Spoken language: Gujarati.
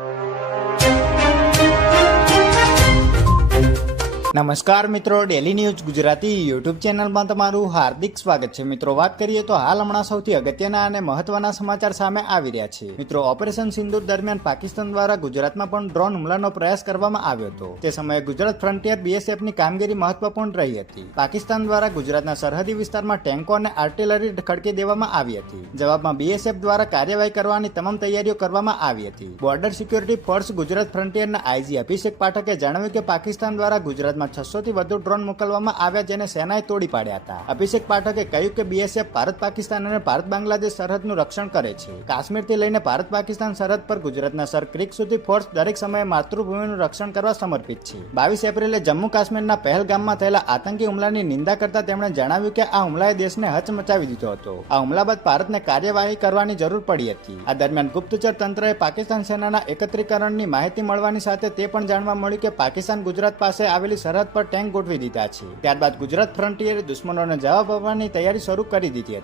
you. નમસ્કાર મિત્રો ડેલી ન્યૂઝ ગુજરાતી યુટ્યુબ ચેનલમાં તમારું હાર્દિક સ્વાગત છે. મિત્રો, વાત કરીએ તો હાલ હમણાં સૌથી અગત્યના અને મહત્વના સમાચાર સામે આવી રહ્યા છે. મિત્રો, ઓપરેશન સિંદુર દરમિયાન પાકિસ્તાન દ્વારા ગુજરાતમાં પણ ડ્રોન હુમલાનો પ્રયાસ કરવામાં આવ્યો હતો. તે સમયે ગુજરાત ફ્રન્ટિયર બીએસએફની કામગીરી મહત્વપૂર્ણ રહી હતી. પાકિસ્તાન દ્વારા ગુજરાતના સરહદી વિસ્તારમાં ટેન્કો અને આર્ટિલરી ખડકી દેવામાં આવી હતી. જવાબમાં બીએસએફ દ્વારા કાર્યવાહી કરવાની તમામ તૈયારીઓ કરવામાં આવી હતી. બોર્ડર સિક્યોરિટી ફોર્સ ગુજરાત ફ્રન્ટિયરના આઈજી અભિષેક પાઠકે જણાવ્યું કે પાકિસ્તાન દ્વારા ગુજરાતમાં છસો થી વધુ ડ્રોન મોકલવામાં આવ્યા જેને સેનાએ તોડી પાડ્યા હતા. અભિષેક પાઠકે કહ્યું કે બીએસએફ ભારત, પાકિસ્તાન અને ભારત, બાંગ્લાદેશ સરહદનું રક્ષણ કરે છે. કાશ્મીરથી લઈને ભારત, પાકિસ્તાન સરહદ પર ગુજરાતના સર ક્રિક સુધી ફોર્સ દરેક સમયે માતૃભૂમિનું રક્ષણ કરવા સમર્પિત છે. બાવીસ એપ્રિલે જમ્મુ કાશ્મીરના પહેલગામમાં થયેલા આતંકી હુમલાની નિંદા કરતા તેમણે જણાવ્યું કે આ હુમલાએ દેશને હચમચાવી દીધો હતો. આ હુમલા બાદ ભારતને કાર્યવાહી કરવાની જરૂર પડી હતી. આ દરમિયાન ગુપ્તચર તંત્રએ પાકિસ્તાન સેનાના એકત્રીકરણની માહિતી મળવાની સાથે તે પણ જાણવા મળ્યું કે પાકિસ્તાન ગુજરાત પાસે આવેલી સરહદ પર ટેન્ક ગોઠવી દીધા છે. ત્યારબાદ ગુજરાત ફ્રન્ટિયરે દુશ્મનોને જવાબ આપવાની તૈયારી શરૂ કરી દીધી હતી.